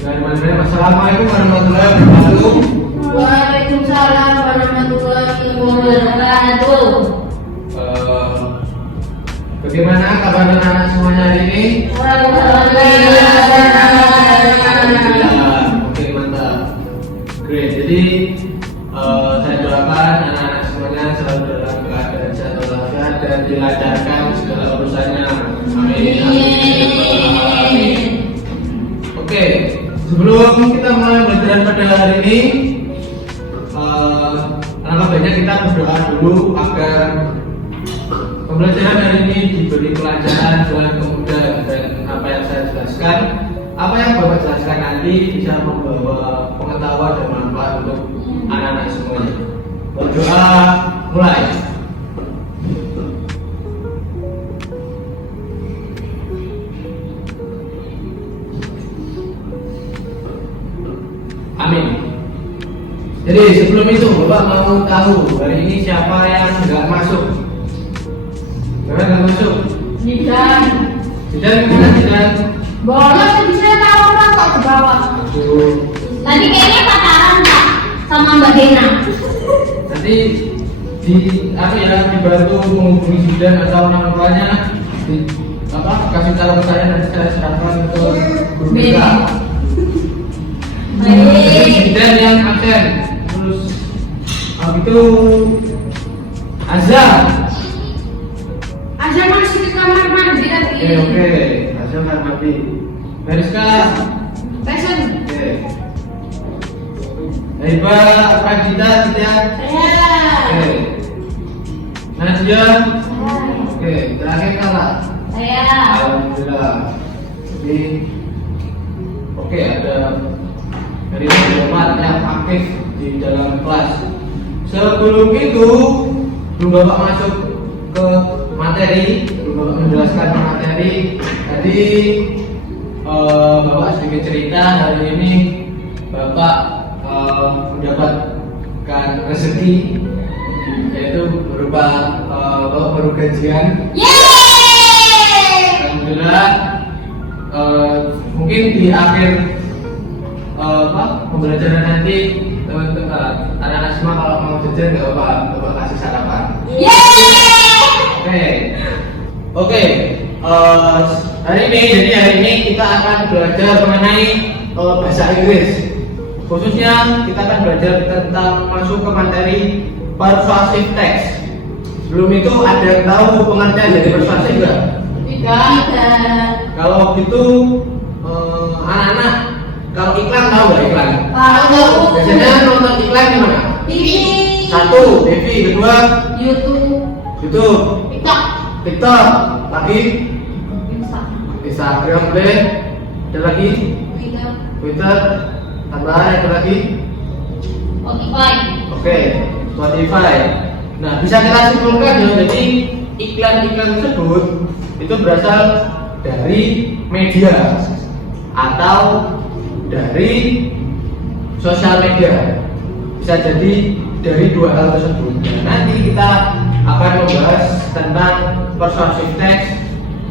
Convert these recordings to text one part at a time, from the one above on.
Assalamualaikum warahmatullahi wabarakatuh. Waalaikumsalam warahmatullahi wabarakatuh. Bagaimana kabar anak-anak semuanya hari ini? Oke, mantap. Great. Jadi saya doakan anak-anak semuanya selalu dalam keadaan sehat walafiat dan dilancarkan segala urusannya. Amin. Amin. Oke, sebelum kita mulai pelajaran pada hari ini, alangkah baiknya kita berdoa dulu agar pembelajaran hari ini diberi kelancaran dengan kemudahan dan apa yang saya jelaskan, apa yang Bapak jelaskan nanti bisa membawa pengetahuan dan manfaat untuk anak-anak semuanya. Berdoa mulai. Amin. Jadi sebelum itu Bapak mau tahu hari ini siapa yang nggak masuk? Siapa nggak masuk? Jidan. Jidan gimana Jidan? Boleh bisa tahu orang kok ke bawah. Tadi kayaknya pacaran Kak sama Mbak Dena. Nanti dibantu menghubungi Jidan atau orang tuanya kasih tahu ke saya, nanti saya serahkan ke guru BK. Jidan yang absen. Terus itu Azhar. Azhar masih di kamar mandi tadi. Oke. Azhar kamar mandi. Bariska. Passion. Oke. Haiba, Rajita, tidak. Saya. Oke. Nadia. Oke. Terakhir Kala. Saya. Alhamdulillah. Jadi, oke, ada dari Muhammad yang aktif di dalam kelas. Sebelum itu, belum Bapak masuk ke materi, belum Bapak menjelaskan materi. Tadi Bapak sedikit cerita hari ini Bapak mendapatkan rezeki, yaitu berupa Bapak baru gajian. Alhamdulillah. Mungkin di akhir pembelajaran nanti teman-teman anak-anak semua kalau mau jajan nggak apa-apa, Bapak kasih sarapan. Oke. Hari ini kita akan belajar mengenai bahasa Inggris. Khususnya kita akan belajar tentang masuk ke materi persuasive text. Sebelum itu ada yang tahu pengertian dari persuasif nggak? Tidak. Kalau gitu anak-anak, kalau iklan tahu nggak iklan? Tahu. Biasanya nonton iklan di mana? TV. Satu, TV. Kedua, YouTube. TikTok. TikTok. Lagi, Instagram. Instagram. Ada lagi, Twitter. Tambah ada lagi. Spotify. Oke, Spotify. Nah, bisa kita simpulkan ya. Jadi iklan-iklan tersebut itu berasal dari media atau dari sosial media. Bisa jadi dari dua hal tersebut. Nanti kita akan membahas tentang persuasive text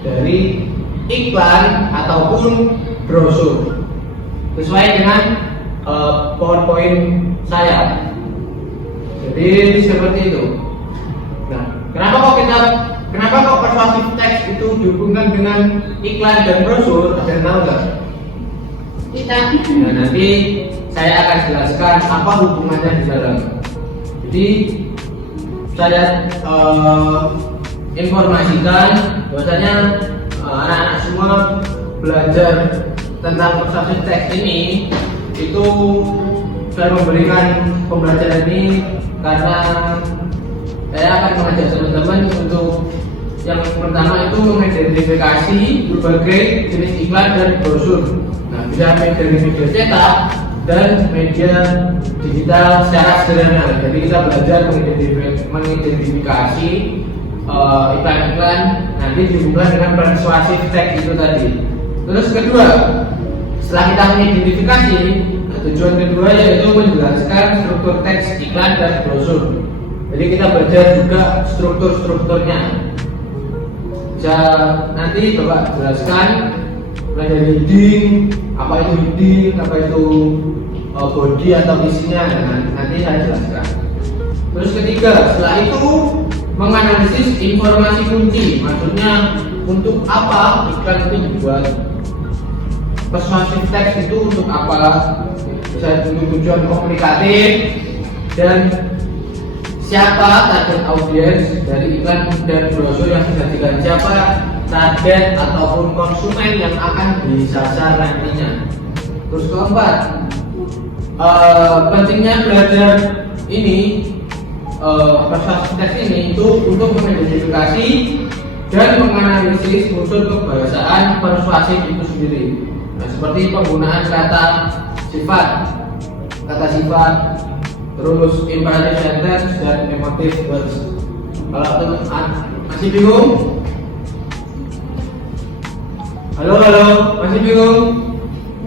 dari iklan ataupun brosur sesuai dengan PowerPoint saya. Jadi seperti itu. Nah, kenapa kok persuasive text itu dihubungkan dengan iklan dan brosur? Ada yang tahu nggak? Tidak. Nah, nanti saya akan jelaskan apa hubungannya di dalam. Jadi saya informasikan bahwasanya anak-anak semua belajar tentang persuasive text ini itu saya memberikan pembelajaran ini karena saya akan mengajak teman-teman untuk yang pertama itu mengidentifikasi berbagai jenis iklan dan brosur. Nah, bisa dari media cetak dan media digital secara sederhana. Jadi kita belajar mengidentifikasi iklan-iklan, nanti dihubungkan dengan persuasive text itu tadi. Terus kedua, setelah kita mengidentifikasi, tujuan kedua yaitu menjelaskan struktur teks iklan dan brosur. Jadi kita belajar juga strukturnya. Bisa nanti Bapak jelaskan mulai dari heading, apa itu body atau isinya. Nah, nanti saya jelaskan. Terus ketiga, setelah itu menganalisis informasi kunci. Maksudnya untuk apa iklan itu dibuat. Persuasive text itu untuk apa? Bisa untuk tujuan komunikatif dan siapa target audiens dari iklan dan brosur yang disajikan, siapa target ataupun konsumen yang akan disasar nantinya. Terus keempat, pentingnya belajar ini persuasive text ini itu untuk mengidentifikasi dan menganalisis unsur kebahasaan persuasif itu sendiri. Nah, seperti penggunaan kata sifat, terus imperative sentence dan emotive words. Kalau masih bingung? Halo, masih bingung?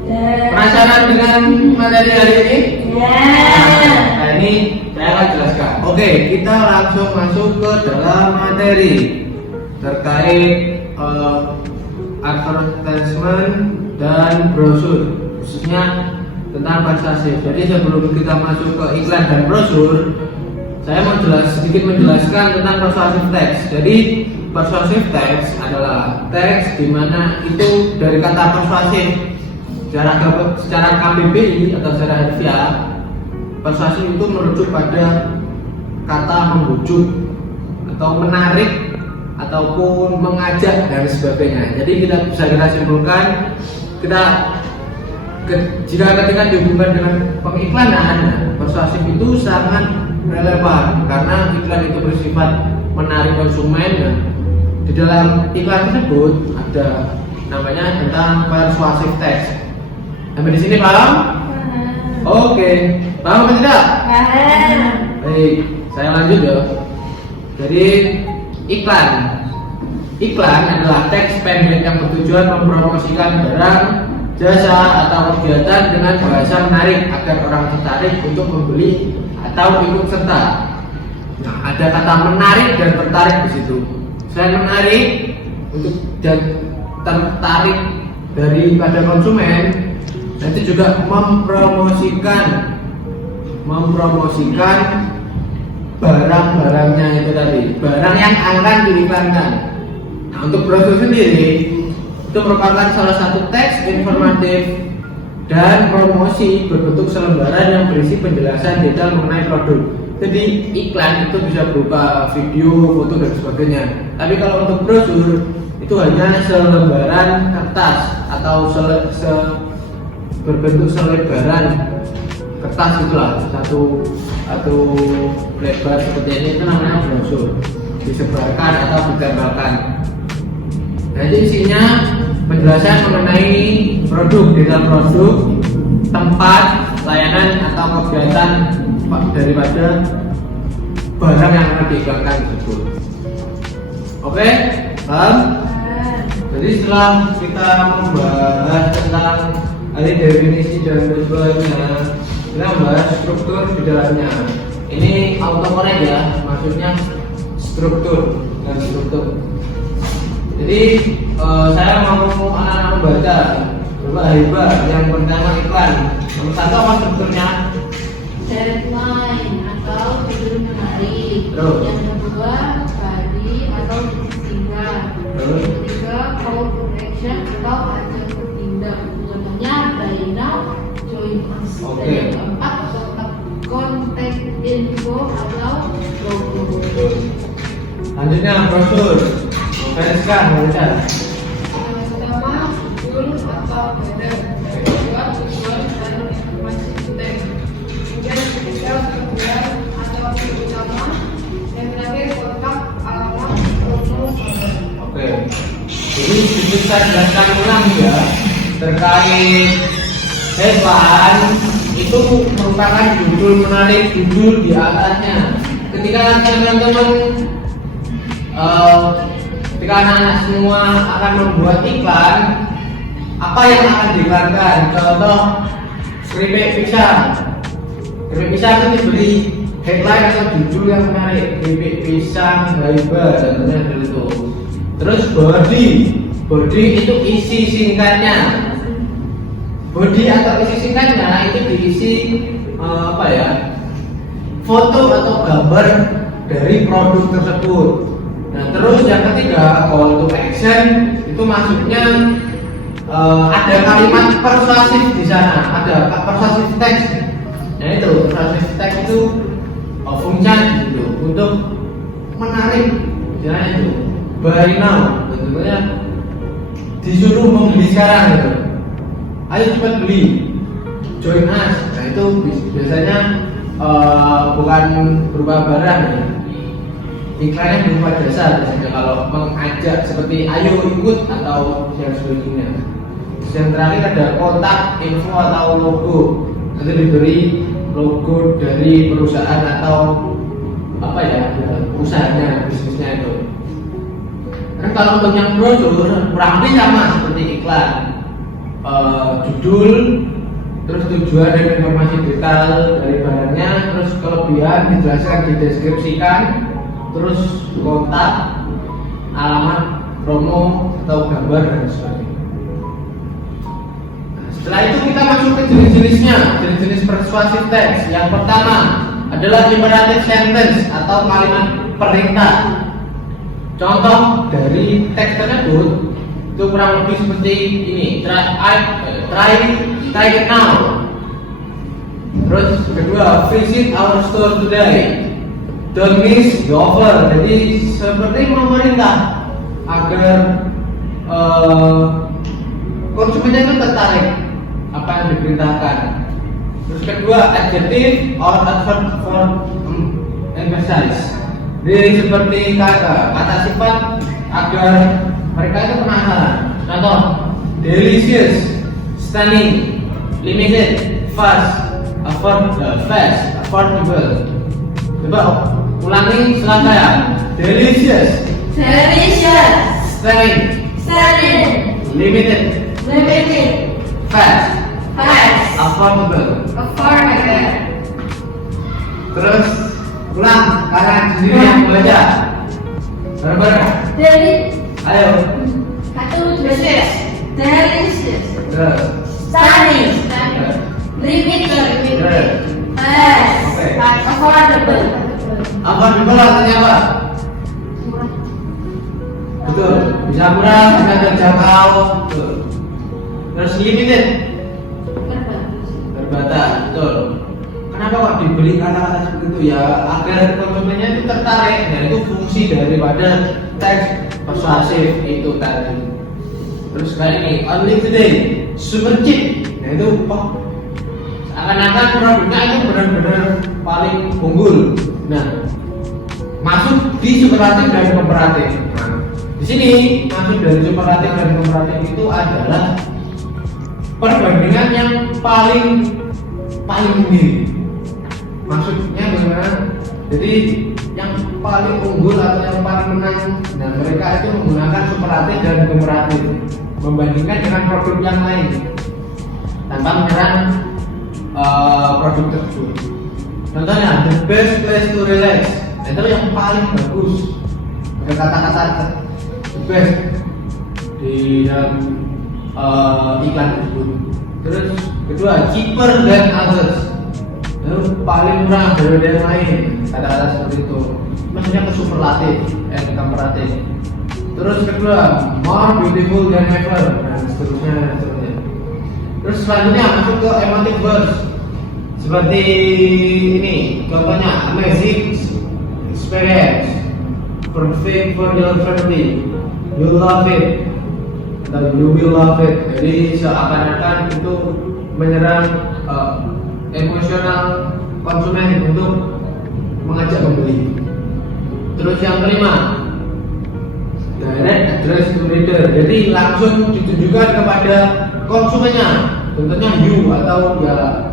Penasaran dengan materi hari ini? Nah, ini saya akan jelaskan. Oke, kita langsung masuk ke dalam materi terkait advertisement dan brosur, khususnya tentang persuasif. Jadi sebelum kita masuk ke iklan dan brosur, saya mau sedikit menjelaskan tentang persuasive text. Jadi persuasive text adalah teks di mana itu dari kata persuasif. Secara KBBI atau secara harfiah, persuasif itu merujuk pada kata membujuk atau menarik ataupun mengajak dan sebagainya. Jadi kita simpulkan, jika ketika dihubungkan dengan pengiklanan, persuasif itu sangat relevan karena iklan itu bersifat menarik konsumen. Dan di dalam iklan tersebut ada namanya tentang persuasive text. Sampai di sini paham? Oke, paham atau tidak? Paham. Baik, saya lanjut ya. Jadi iklan adalah teks pendek yang bertujuan mempromosikan barang, jasa atau kegiatan dengan bahasa menarik agar orang tertarik untuk membeli atau ikut serta. Nah, ada kata menarik dan tertarik di situ. Selain menarik untuk dan tertarik daripada konsumen, nanti juga mempromosikan barang-barangnya itu tadi, barang yang akan diiklankan. Nah, untuk brosur sendiri itu merupakan salah satu teks informatif dan promosi berbentuk selembaran yang berisi penjelasan detail mengenai produk. Jadi iklan itu bisa berupa video, foto dan sebagainya. Tapi kalau untuk brosur itu hanya selembaran kertas atau berbentuk selebaran kertas, itulah satu lebar seperti ini, itu namanya brosur, disebarkan atau ditempelkan. Jadi isinya penjelasan mengenai produk, detail produk, tempat, layanan atau kegiatan daripada barang yang akan diiklankan tersebut. Oke, paham? Jadi setelah kita membahas tentang definisi dan tujuannya, kita membahas struktur di dalamnya. Ini autocorrect ya, maksudnya struktur dan struktur. Jadi saya mau anak-anak membaca beberapa hibah. Yang pertama iklan. Nomor satu apa strukturnya? Headline atau judul menarik. Terus. Yang kedua body atau singkat. Terus. Yang ketiga call to action atau ajak bertindak. Contohnya buy now, join us. Oke. Dan yang keempat contact info atau logo. Selanjutnya brosur. Bereskan, baca. Yang pertama judul atau header. Yang kedua tujuan dan informasi teks. Kemudian yang ketiga tujuan atau file utama. Yang terakhir kontak, alamat, logo. Oke. Jadi kita jelaskan ulang ya terkait headline itu merupakan judul menarik, judul di atasnya. Ketika teman-teman ketika anak-anak semua akan membuat iklan, apa yang akan diiklankan? Contoh keripik pisang. Keripik pisang itu diberi headline atau judul yang menarik, keripik pisang Haiba, contohnya itu. Terus body Body itu isi singkatnya. Body atau isi singkatnya itu diisi foto atau gambar dari produk tersebut. Nah, terus yang ketiga, call to action itu maksudnya ada kalimat persuasif di sana, ada persuasif text. Nah itu persuasif text itu fungsinya gitu untuk menarik, misalnya itu buy now, tentunya disuruh membeli sekarang gitu. Ayo cepat beli, join us. Nah itu biasanya bukan berupa barang ya. Iklannya berupa jasa biasanya kalau mengajak seperti ayo ikut atau yang sebagainya. Yang terakhir ada kontak, info atau logo. Nanti diberi logo dari perusahaan atau usahanya, bisnisnya itu. Karena kalau untuk yang brosur kurang lebih sama seperti iklan, judul, terus tujuan dan informasi detail dari barangnya, terus kelebihan dijelaskan, dideskripsikan, terus kontak, alamat, promo atau gambar dan sebagainya. Setelah itu kita masuk ke jenis-jenisnya, jenis-jenis persuasive text. Yang pertama adalah imperative sentence atau kalimat perintah. Contoh dari teks tersebut itu kurang lebih seperti ini: try it now. Terus kedua, visit our store today. Don't miss the offer. Jadi seperti memerintah agar konsumennya itu tertarik apa yang diperintahkan. Terus kedua, adjective or adverb for emphasize. Jadi seperti kata sifat agar mereka itu penasaran. Contoh, delicious, stunning, limited, fast, affordable. Coba ulangi setelah saya. Delicious, stunning, limited, fast, affordable. Terus ulang kanan sendiri yang baca. Bareng-bareng. Ayo. Delicious. Terus. Stunning. Terus. Limited. Terus. Oke. Affordable. Affordable artinya apa? Betul. Bisa murah, bisa terjangkau. Betul. Terus limited. Terbatas. Betul. Kenapa kok diberi kata-kata seperti itu ya? Agar konsumennya itu tertarik. Dan itu fungsi daripada teks persuasif itu tadi. Terus kali ini only today, super cheap. Nah itu seakan-akan produknya itu benar-benar paling unggul. Nah, masuk di superlatif dan komparatif. Nah, di sini masuk dari superlatif dan komparatif itu adalah perbandingan yang paling tinggi. Maksudnya bagaimana? Jadi yang paling unggul atau yang paling menang, dan mereka itu menggunakan superlatif dan komparatif membandingkan dengan produk yang lain tanpa menyerang produk tersebut. Contohnya, the best place to relax, itu yang paling bagus. Ada kata-kata the best di dalam iklan tersebut. Terus kedua, cheaper than others, itu paling murah dari yang lain. Kata-kata seperti itu maksudnya ke superlatif, komparatif. Terus kedua, more beautiful than ever, dan seterusnya. Terus selanjutnya masuk ke emotive words seperti ini, contohnya amazing experience, perfect for your family, you love it, atau you will love it. Jadi seakan-akan itu menyerang emosional konsumen untuk mengajak membeli. Terus yang kelima, direct address to reader. Jadi langsung ditujukan kepada konsumennya, tentunya you atau ya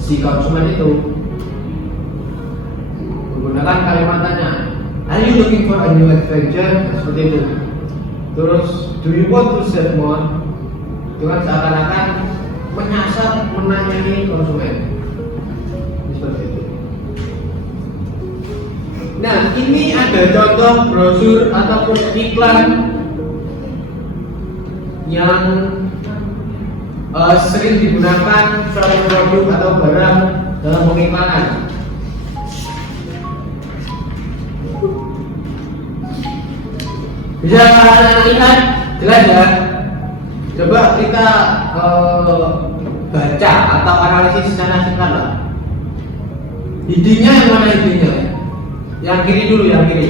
si konsumen itu, menggunakan kalimat tanya. Are you looking for a new adventure? Seperti itu. Terus do you want to save more? Itu kan seakan-akan menyasar, menanyai konsumen. Seperti itu. Nah, ini ada contoh brosur ataupun iklan yang sering digunakan suatu produk atau barang dalam pengiklanan. Bisa kalian lihat jelas ya? Coba kita baca atau analisis secara singkat lah. Idenya yang mana idenya? Yang kiri dulu, yang kiri.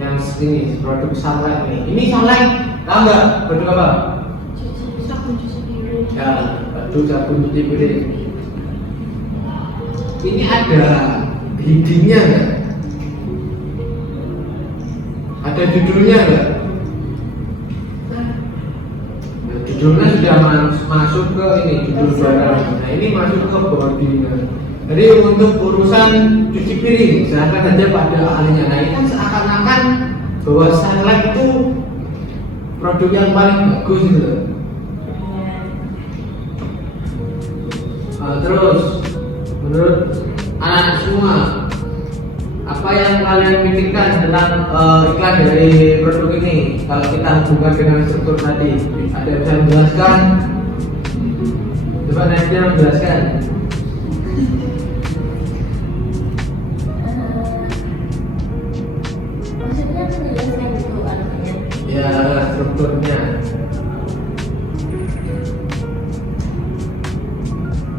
Yang ini produk sunlight ini. Ini sunlight, tahu nggak produk apa? Sabun cuci piring. Ya, produk sabun cuci piring. Ini ada idenya nggak? Ada judulnya nggak? Nah, judulnya sudah masuk ke ini judul barang. Nah ini masuk ke bodinya. Jadi untuk urusan cuci piring, silakan saja pada ahlinya. Nah ini kan seakan-akan bahwa sunlight itu produk yang paling bagus gitu. Terus menurut anak semua, apa yang kalian pikirkan tentang iklan dari produk ini? Kalau kita hubungkan dengan struktur tadi, ada yang bisa menjelaskan? Coba Nadia menjelaskan. Maksudnya menjelaskan itu artinya. Ya, strukturnya.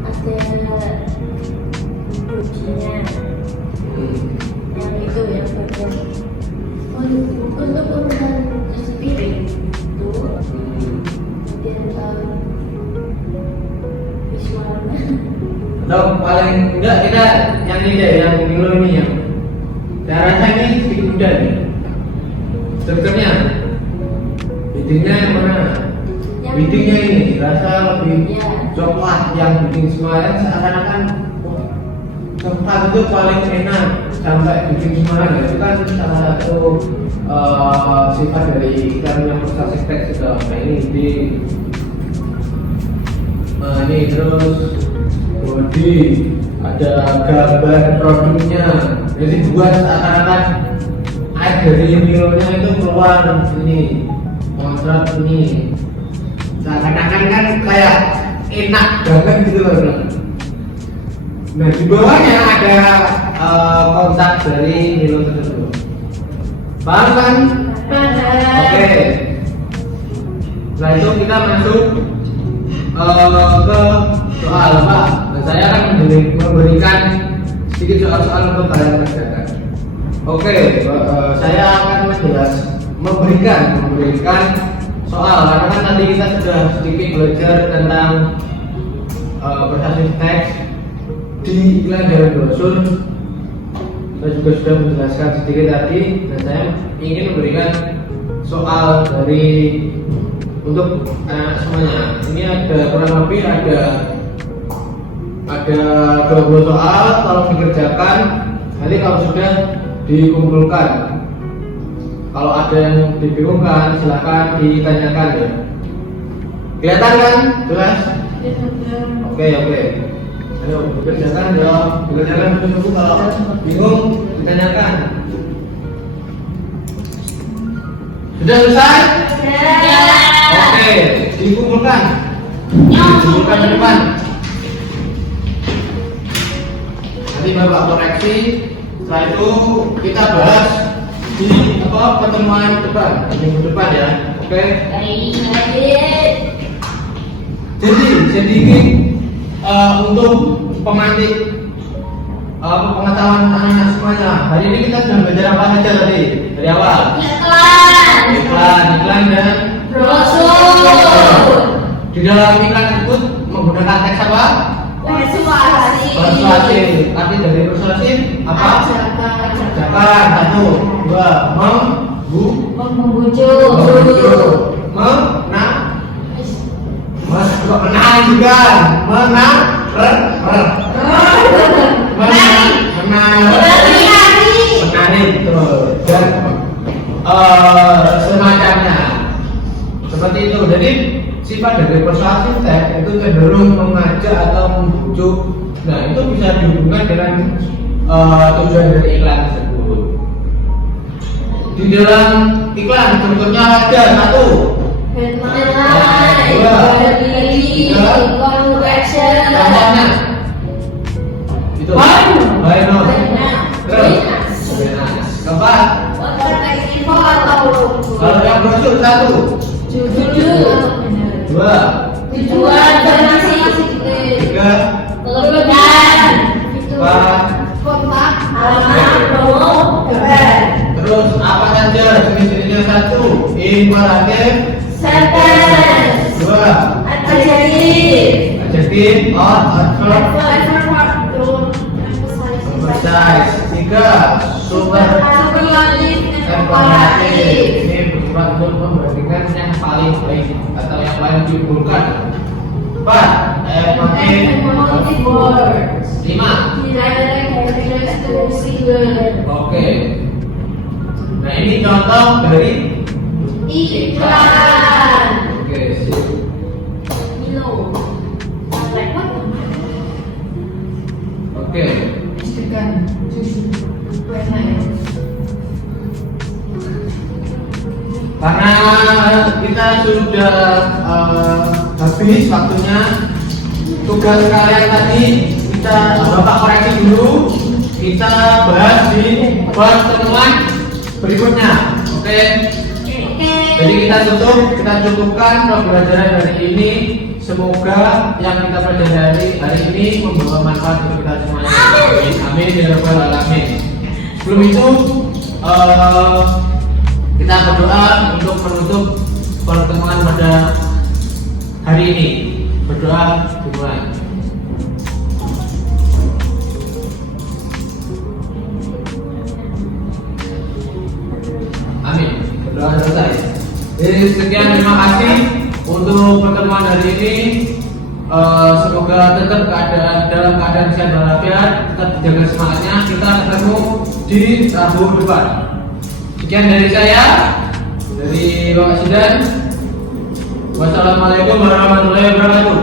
Ada kuncinya. Yang itu yang bagian untuk urusan cuci piring itu bagian visualnya. Atau paling enggak kita yang ini deh, yang dulu ini yang saya rasa ini sedikit mudah nih. Strukturnya, biddingnya yang mana? Biddingnya ini rasa lebih coklat, yang bidding semuanya seakan-akan coklat itu paling enak sampai bidding semuanya. Itu kan salah satu sifat dari iklan yang persuasif teks juga. Nah ini di ini terus body, ada gambar produknya, jadi buat seakan-akan air dari milonya itu keluar ini, kontrak ini, seakan-akan kan kayak enak banget gitu loh. Nah di bawahnya ada kontak dari milo tersebut. Paham kan? Oke. Nah itu kita masuk ke soal Pak. Nah, saya akan memberikan sedikit soal-soal untuk kalian kerjakan. Oke, saya akan memberikan soal karena kan tadi kita sudah sedikit belajar tentang persuasif teks di iklan dan brosur. Saya juga sudah menjelaskan sedikit tadi, dan saya ingin memberikan soal dari untuk anak semuanya. Ini ada kurang lebih ada 20 soal, tolong dikerjakan. Nanti kalau sudah dikumpulkan, kalau ada yang dibingungkan silahkan ditanyakan ya. Kelihatan kan? Jelas? Oke. Ayo dikerjakan ya, dikerjakan dulu. Kalau bingung ditanyakan. Sudah selesai? Oke, dikumpulkan. Dikumpulkan ke depan. Nanti Bapak koreksi. Setelah itu kita bahas di pertemuan depan, minggu depan ya. Oke. Jadi sedikit untuk pemantik pengetahuan anak-anak semuanya. Hari ini kita sudah belajar apa saja tadi? Dari awal. Iklan dan brosur. Di dalam iklan tersebut menggunakan teks apa? Persuasif. Arti dari persuasif apa? Ajakan. 1, 2, membujuk. Menang juga. Menarik betul. Dan semacamnya seperti itu. Jadi sifat dari persuasif teks itu cenderung mengajak atau membujuk. Nah itu bisa dihubungkan dengan tujuan dari iklan tersebut. Di dalam iklan strukturnya ada 1 Headline, Dua. berdiri, Tiga. congratulations. Contohnya itu Baino. Terus Benas. Keempat, Info atau kalau yang brosur satu, judul, dua, tujuan informasi, tiga, kelebihan, empat. kontak, alamat, promo, kabar, Terus apa saja jenis-jenisnya? Satu, imperatif. sentence, Dua, adjektif, adjektif. Adverb. Emphasize. Tiga, super. superlatif, Dan komparatif. komparatif. Ini bersifat untuk membandingkan yang paling baik atau yang paling diunggulkan. Empat, emotif. Emotive words. Lima. Direct address to receiver. Oke. Nah ini contoh dari. Iklan. Oke, sip. Milo. Like what? Oke. istikan, jus, warna. Karena kita sudah habis waktunya, tugas kalian tadi kita bapak koreksi dulu. Kita bahas di pertemuan berikutnya. Oke. Jadi kita cukupkan pembelajaran hari ini. Semoga yang kita pelajari hari ini membawa manfaat untuk kita semuanya. Amin ya rabbal alamin. Sebelum itu kita berdoa untuk menutup pertemuan pada hari ini. Berdoa dimulai. Amin. Berdoa selesai. Jadi sekian, terima kasih untuk pertemuan hari ini. Semoga tetap dalam keadaan sehat walafiat, tetap jaga semangatnya. Kita ketemu di Rabu depan. Sekian dari saya, dari Bapak Sidan. Wassalamualaikum warahmatullahi wabarakatuh.